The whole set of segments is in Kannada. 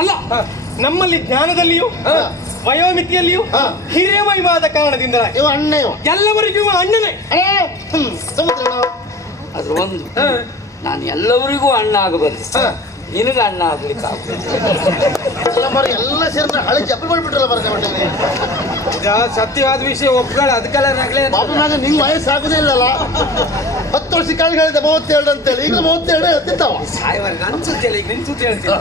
ಅಲ್ಲ ನಮ್ಮಲ್ಲಿ ಜ್ಞಾನದಲ್ಲಿಯೂ ಹಾ. ವಯೋಮಿತಿಯಲ್ಲಿಯೂ ಹಾ. ಹಿರಿಯಮಯವಾದ ಕಾರಣದಿಂದ ಇವ ಅಣ್ಣ ಇವ ಎಲ್ಲವರಿಗೂ ಇವ ಅಣ್ಣನೇ ಅರೇ, ಹ್ಮ್, ಸಮುದ್ರ ಅದು ಒಂದು ನಾನು ಎಲ್ಲವರಿಗೂ ಅಣ್ಣ ಆಗಬಲ್ಲೆ ಹಾ. ನಿನಗೆ ಅಣ್ಣ ಆಗ್ಲಿಕ್ಕೆ ಆಗುದಿಲ್ಲ. ಎಲ್ಲ ಮರ ಎಲ್ಲ ಸೇರಿ ಹಳೆ ಜಪ್ಪಿ ಮಾಡ್ಬಿಟ್ರಲ್ಲ ಮಟ್ಟಿಗೆ ಸತ್ಯವಾದ ವಿಷಯ ಒಪ್ಕೊಳ್ಳ ಅದಕ್ಕೆಲ್ಲ ನಗ್ಲೇ ಪಾಪನಾಗ ನಿಂಗ್ ವಯಸ್ಸಾಗುದೇ ಇಲ್ಲಲ್ಲ ಮೂವತ್ತೆರಡು ಅಂತೇಳಿ. ಈಗ ಮೂವತ್ತೆರಡು ಹೇಳ್ತಿದ್ದಾವ ಸಾಯವರ್ಗ ಅನ್ಸುತ್ತಿಲ್ಲ ಈಗ ನಿನ್ ಸುದ್ದಿ ಹೇಳ್ತೀನಿ.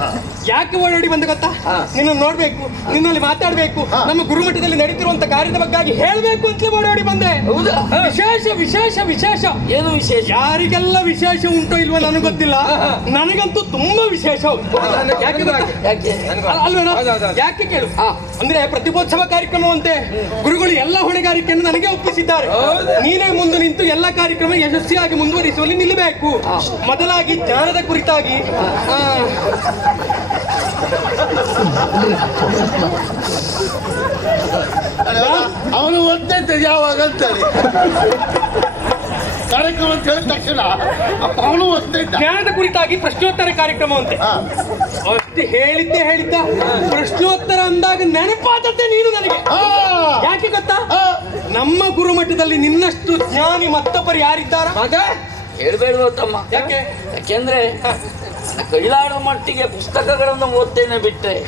ಯಾಕೆ ಓಡಾಡಿ ಬಂದ ಗೊತ್ತಾ? ನಿನ್ನ ನೋಡ್ಬೇಕು ನಿನ್ನಲ್ಲಿ ಮಾತಾಡ್ಬೇಕು ನಮ್ಮ ಗುರುಮಠದಲ್ಲಿ ನಡೀತಿರುವಂತ ಕಾರ್ಯದ ಬಗ್ಗೆ ಹೇಳ್ಬೇಕು ಅಂತಲೇ ಓಡಾಡಿ ಬಂದೆ. ಹೌದಾ? ವಿಶೇಷ ವಿಶೇಷ ವಿಶೇಷ. ಏನು ವಿಶೇಷ? ಯಾರಿಗೆಲ್ಲ ವಿಶೇಷ ಉಂಟೋ ಇಲ್ವೋ ನನಗೆ ಗೊತ್ತಿಲ್ಲ. ನನಗಂತೂ ತುಂಬಾ ವಿಶೇಷ. ಯಾಕೆ ಗೊತ್ತಾ? ಯಾಕೆ? ಅಲ್- ಅಲ್ವೇನೋ? ಹೌದು, ಹೌದು, ಹೌದು. ಯಾಕೆ ಕೇಳು. ಅಂದ್ರೆ ಪ್ರತಿಭೋತ್ಸವ ಕಾರ್ಯಕ್ರಮವಂತೆ ಗುರುಗಳು ಎಲ್ಲ ಹೊಣೆಗಾರಿಕೆಯನ್ನು ನನಗೆ ಒಪ್ಪಿಸಿದ್ದಾರೆ. ಹೌದು. ನೀನೇ ಮುಂದೆ ನಿಂತು ಎಲ್ಲ ಕಾರ್ಯಕ್ರಮ ಯಶಸ್ವಿಯಾಗಿ ಮುಂದುವರಿಸುವಲ್ಲಿ ನಿಲ್ಲಬೇಕು. ಮೊದಲಾಗಿ ಜ್ಞಾನದ ಕುರಿತಾಗಿ. ಅವನು ಓದ್ತೈತೆ ಯಾವಾಗ ಅಂತೇಳಿ ಕಾರ್ಯಕ್ರಮ ಅಂತ ಹೇಳಿದ ತಕ್ಷಣ ಅವನು ಓದ್ತೈತ ಜ್ಞಾನದ ಕುರಿತಾಗಿ ಪ್ರಶ್ನೋತ್ತರ ಕಾರ್ಯಕ್ರಮವಂತೆ. ಹಾ. ಅಷ್ಟು ಹೇಳಿದ್ದೆ ಹೇಳಿದ್ದ. ಪ್ರಶ್ನೋತ್ತರ ಅಂದಾಗ ನೆನಪಾದದ್ದೆ ನೀನು ನನಗೆ. ಹಾ. ಯಾಕೆ ಗೊತ್ತಾ? ನಮ್ಮ ಗುರುಮಠದಲ್ಲಿ ನಿನ್ನಷ್ಟು ಜ್ಞಾನಿ ಮತ್ತೊಬ್ಬರು ಯಾರಿದ್ದಾರ? ಹೇಳ್ಬೇಡ್ವ ತಮ್ಮ. ಯಾಕೆ? ಯಾಕೆಂದ್ರೆ ಕೈಲಾಳ ಮಟ್ಟಿಗೆ ಪುಸ್ತಕಗಳನ್ನು ಓದ್ತೇನೆ ಬಿಟ್ರೆ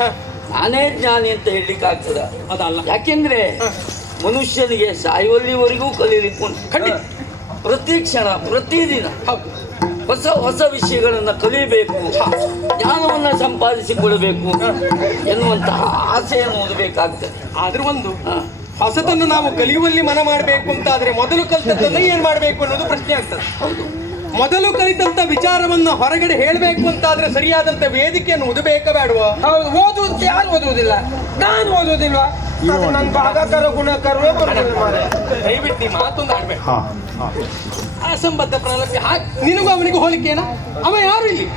ನಾನೇ ಜ್ಞಾನಿ ಅಂತ ಹೇಳಲಿಕ್ಕೆ ಆಗ್ತದ. ಅದಲ್ಲ. ಯಾಕೆಂದ್ರೆ ಮನುಷ್ಯನಿಗೆ ಸಾಯುವಲ್ಲಿವರೆಗೂ ಕಲೀಲಿಕ್ಕೆ ಉಂಟು ಖಂಡಿತ. ಪ್ರತಿ ಕ್ಷಣ ಪ್ರತಿದಿನ. ಹೌದು. ಹೊಸ ಹೊಸ ವಿಷಯಗಳನ್ನು ಕಲಿಬೇಕು. ಜ್ಞಾನವನ್ನು ಸಂಪಾದಿಸಿಕೊಳ್ಳಬೇಕು. ಎನ್ನುವಂತಹ ಆಸೆಯನ್ನು ಓದಬೇಕಾಗ್ತದೆ. ಆದ್ರೂ ಒಂದು. ಹೊಸತನ್ನು ನಾವು ಕಲಿಯುವಲ್ಲಿ ಮನ ಮಾಡಬೇಕು ಅಂತಾದ್ರೆ ಮೊದಲು ಕಲಿತದ್ದನ್ನ ಏನ್ ಮಾಡಬೇಕು ಅನ್ನೋದು ಪ್ರಶ್ನೆ ಆಗ್ತದೆ. ಹೌದು. ಮೊದಲು ಕಲಿತಂತ ವಿಚಾರವನ್ನು ಹೊರಗಡೆ ಹೇಳಬೇಕು ಅಂತಾದ್ರೆ ಸರಿಯಾದಂತ ವೇದಿಕೆಯನ್ನು ಓದಬೇಕ ಬೇಡವೋ ಹೌದು ಓದುವುದಕ್ಕೆ ಯಾರು ಓದುವುದಿಲ್ಲ? ನಾನು ಓದುವುದಿಲ್ವಾ? ಅದು ನನ್ನ ಭಾಗಕರ ಗುಣಕರವೇ ದಯವಿಟ್ಟು ನೀ ಮಾತೊಂದು ಆಡ್ಬೇಡ. ಅಸಂಬದ್ಧ ಪ್ರಲಭ್ಯ ನಿನಗೂ ಅವನಿಗೂ ಹೋಲಿಕೆನಾ? ಅವ ಯಾರು ಇಲ್ಲಿ?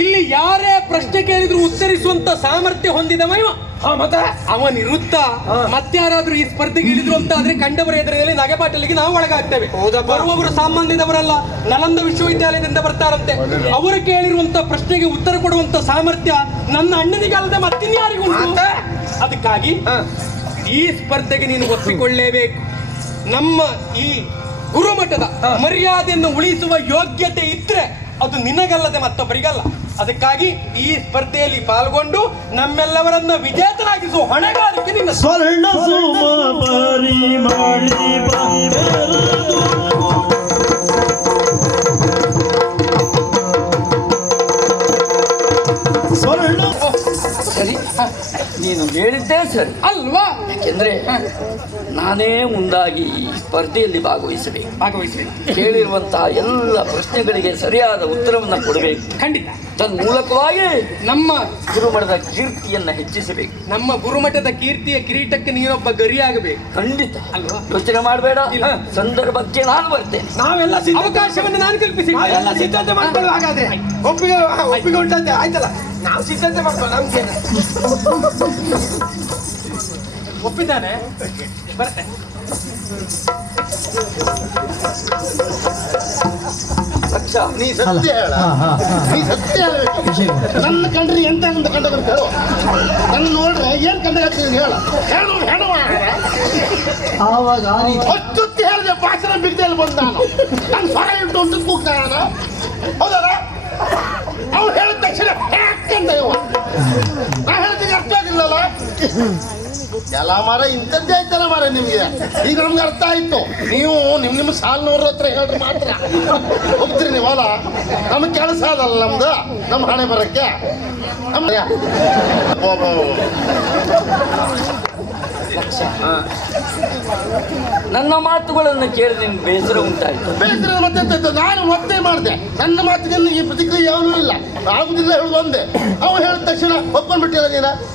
ಇಲ್ಲಿ ಯಾರೇ ಪ್ರಶ್ನೆ ಕೇಳಿದ್ರು ಉತ್ತರಿಸುವಂತ ಸಾಮರ್ಥ್ಯ ಹೊಂದಿದವ ಇವ. ಮತ್ತೆ? ಅವನಿರುತ್ತ ಮತ್ತಾರಾದ್ರೂ ಈ ಸ್ಪರ್ಧೆಗೆ ಇಳಿದ್ರು ಅಂತ ಆದ್ರೆ ಕಂಡವರ ಎದುರಲ್ಲಿ ನಗೆಪಾಟಲಿಗೆ ನಾವು ಒಳಗಾಗ್ತೇವೆ. ಬರುವವರು ಸಾಮಾನ್ಯದವರಲ್ಲ ನಲಂದ ವಿಶ್ವವಿದ್ಯಾಲಯದಿಂದ ಬರ್ತಾರಂತೆ. ಅವರು ಕೇಳಿರುವಂತ ಪ್ರಶ್ನೆಗೆ ಉತ್ತರ ಕೊಡುವಂತ ಸಾಮರ್ಥ್ಯ ನನ್ನ ಅಣ್ಣನಿಗೆ ಅಲ್ಲದೆ ಮತ್ತಿನ್ಯಾರಿಗೂ? ಅದಕ್ಕಾಗಿ. ಈ ಸ್ಪರ್ಧೆಗೆ ನೀನು ಒಪ್ಪಿಕೊಳ್ಳೇಬೇಕು. ನಮ್ಮ ಈ ಗುರುಮಠದ ಮರ್ಯಾದೆಯನ್ನು ಉಳಿಸುವ ಯೋಗ್ಯತೆ ಇದ್ರೆ ಅದು ನಿನಗಲ್ಲದೆ ಮತ್ತೊಬ್ಬರಿಗಲ್ಲ. ಅದಕ್ಕಾಗಿ ಈ ಸ್ಪರ್ಧೆಯಲ್ಲಿ ಪಾಲ್ಗೊಂಡು ನಮ್ಮೆಲ್ಲವರನ್ನ ವಿಜೇತರಾಗಿಸುವ ಹೊಣೆಗಾರಿಕೆ ನಿನ್ನ. ಸ್ವರ್ಣ ಸರಿ. ನೀನು ಹೇಳಿದ್ದೆ ಸರಿ. ಅಲ್ವಾ? ಯಾಕೆಂದ್ರೆ ನಾನೇ ಮುಂದಾಗಿ ಈ ಸ್ಪರ್ಧೆಯಲ್ಲಿ ಭಾಗವಹಿಸಬೇಕು. ಭಾಗವಹಿಸಬೇಕು. ಕೇಳಿರುವಂತಹ ಎಲ್ಲ ಪ್ರಶ್ನೆಗಳಿಗೆ ಸರಿಯಾದ ಉತ್ತರವನ್ನು ಕೊಡಬೇಕು. ಖಂಡಿತ. ತನ್ಮೂಲಕವಾಗಿ ನಮ್ಮ ಗುರುಮಠದ ಕೀರ್ತಿಯನ್ನ ಹೆಚ್ಚಿಸಬೇಕು. ನಮ್ಮ ಗುರುಮಠದ ಕೀರ್ತಿಯ ಕಿರೀಟಕ್ಕೆ ನೀನೊಬ್ಬ ಗರಿಯಾಗಬೇಕು. ಖಂಡಿತ. ಅಲ್ವಾ? ಯೋಚನೆ ಮಾಡಬೇಡ. ಸಂದರ್ಭಕ್ಕೆ ನಾನು ಬರ್ತೇನೆ. ನಾವೆಲ್ಲ ಅವಕಾಶವನ್ನು ನಾನು ಕಲ್ಪಿಸಿ ನಾವೆಲ್ಲ ಸಿದ್ಧತೆ ಮಾಡ್ಕೊಳ್ಳೋ ಹಾಗಾದ್ರೆ. ಒಪ್ಪಿಗೆ ಒಪ್ಪಿಗೆ ಉಂಟಂತೆ. ಆಯ್ತಲ್ಲ? ನಾವು ಸಿದ್ಧತೆ ಮಾಡ್ಕೊಳ್ಳೋ ನಮ್ಗೆ ಒಪ್ಪಿದ್ದಾನೆ? ಬರುತ್ತೆ. ಲಕ್ಷ ನೀ ಸತ್ಯ ಹೇಳ. ನೀ ಸತ್ಯ ಹೇಳ. ನನ್ನ ಕಂಡ್ರಿ ಎಂತ ಅಂತ ಕಂಡ ಹೇಳು ನನ್ನ ನೋಡ್ರೆ ಏನ್ ಕಂಡ ಹೇಳ. ಹೇಳು ಹೇಳು ಮಾರ್ರೆ. ಆವಾಗ ಅಷ್ಟೊತ್ತಿ ಹೇಳಿದೆ ಭಾಷಣ ಬಿಡ್ದಲ್ಲಿ ಬಂದ ನಾನು. ನನ್ನ ಸ್ವರ ಇಟ್ಟು ಅಂತ ಕೂಗ್ತಾನ ಹೌದಲ್ಲ? ಅವ್ರು ಹೇಳಿದ ತಕ್ಷಣ ನಾ ಹೇಳ್ತೀನಿ ಅರ್ಥ ಆಗಿಲ್ಲಲ್ಲ? ಎಲ್ಲ ಮಾರ ಇಂಥದ್ದೇ ಆಯ್ತಲ್ಲ ಮಾರ ನಿಮ್ಗೆ. ಈಗ ನಮ್ಗೆ ಅರ್ಥ ಆಯ್ತು. ನೀವು ನಿಮ್ ನಿಮ್ಮ ಸಾಲಿನವ್ರ ಹತ್ರ ಹೇಳ್ರಿ ಮಾತ್ರ. ಹೋಗ್ತೀರಿ ನೀವಲ್ಲ ನಮ್ಗೆ ಕೆಲಸ ಅದಲ್ಲ ನಮ್ದು ನಮ್ಮ ಹಣೆ ಬರಕ್ಕೆ. ನಮ್ಮ ಒಬ್ಬ- ನನ್ನ ಮಾತುಗಳನ್ನು ಕೇಳಿ ನಿಮ್ಗೆ ಬೇಸರ ಉಂಟಾಯ್ತು. ಬೇಸರ ಮತ್ತೆ? ನಾನು ಮತ್ತೆ ಮಾಡಿದೆ. ನನ್ನ ಮಾತಿಗೆ ಈ ಪ್ರತಿಕ್ರಿಯೆ ಯಾವನೂ ಇಲ್ಲ. ಆಗುದಿಲ್ಲ ಹೇಳುದು ಒಂದೇ. ಅವನು ಹೇಳಿದ ತಕ್ಷಣ ಒಪ್ಕೊಂಡ್ಬಿಟ್ಟಿಲ್ಲ ನೀನ. ಛೇ ಆ,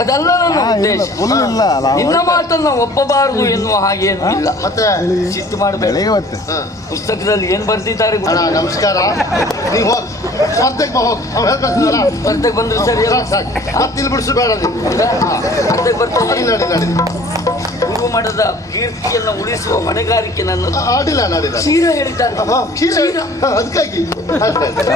ಅದಲ್ಲ ನನ್ನ ಉದ್ದೇಶ. ನಿನ್ನ ಮಾತನ್ನ ಒಪ್ಪಬಾರದು ಎನ್ನುವ ಹಾಗೆ ಇಲ್ಲ. ಮತ್ತೆ ಸಿಟ್ಟು ಮಾಡಬೇಡ. ಪುಸ್ತಕದಲ್ಲಿ ಏನ್ ಬರ್ತಿದ್ದಾರೆ ಅಣ್ಣ ನಮಸ್ಕಾರ. ನೀವು ಹೋಗ್. ಸ್ಪರ್ಧೆಗೆ ಹೋಗಿ. ಸ್ಪರ್ಧೆಗೆ ಬಂದ್ರೆ ಸರಿ ಅಲ್ಲ ಸಾಕು ಸಾಕು. ಮತ್ತೆ ಇಲ್ಲಿ ಬಿಡಿಸಬೇಡ ಸ್ಪರ್ಧೆಗೆ ಬರ್ತಾರೆ ಅಡಿಲ್ಲ ಅಡಿಲ್ಲ ಗುರು ಮಠದ ಕೀರ್ತಿಯನ್ನು ಉಳಿಸುವ ಹೊಣೆಗಾರಿಕೆ ನನ್ನ ಹಾಡಿಲ್ಲ ಅಣ್ಣ ಅಡಿಲ್ಲ ಕ್ಷೀರ ಹೇಳಿದ್ದಾರೆ ಹಾ, ಹಾ, ಅದಕ್ಕಾಗಿ.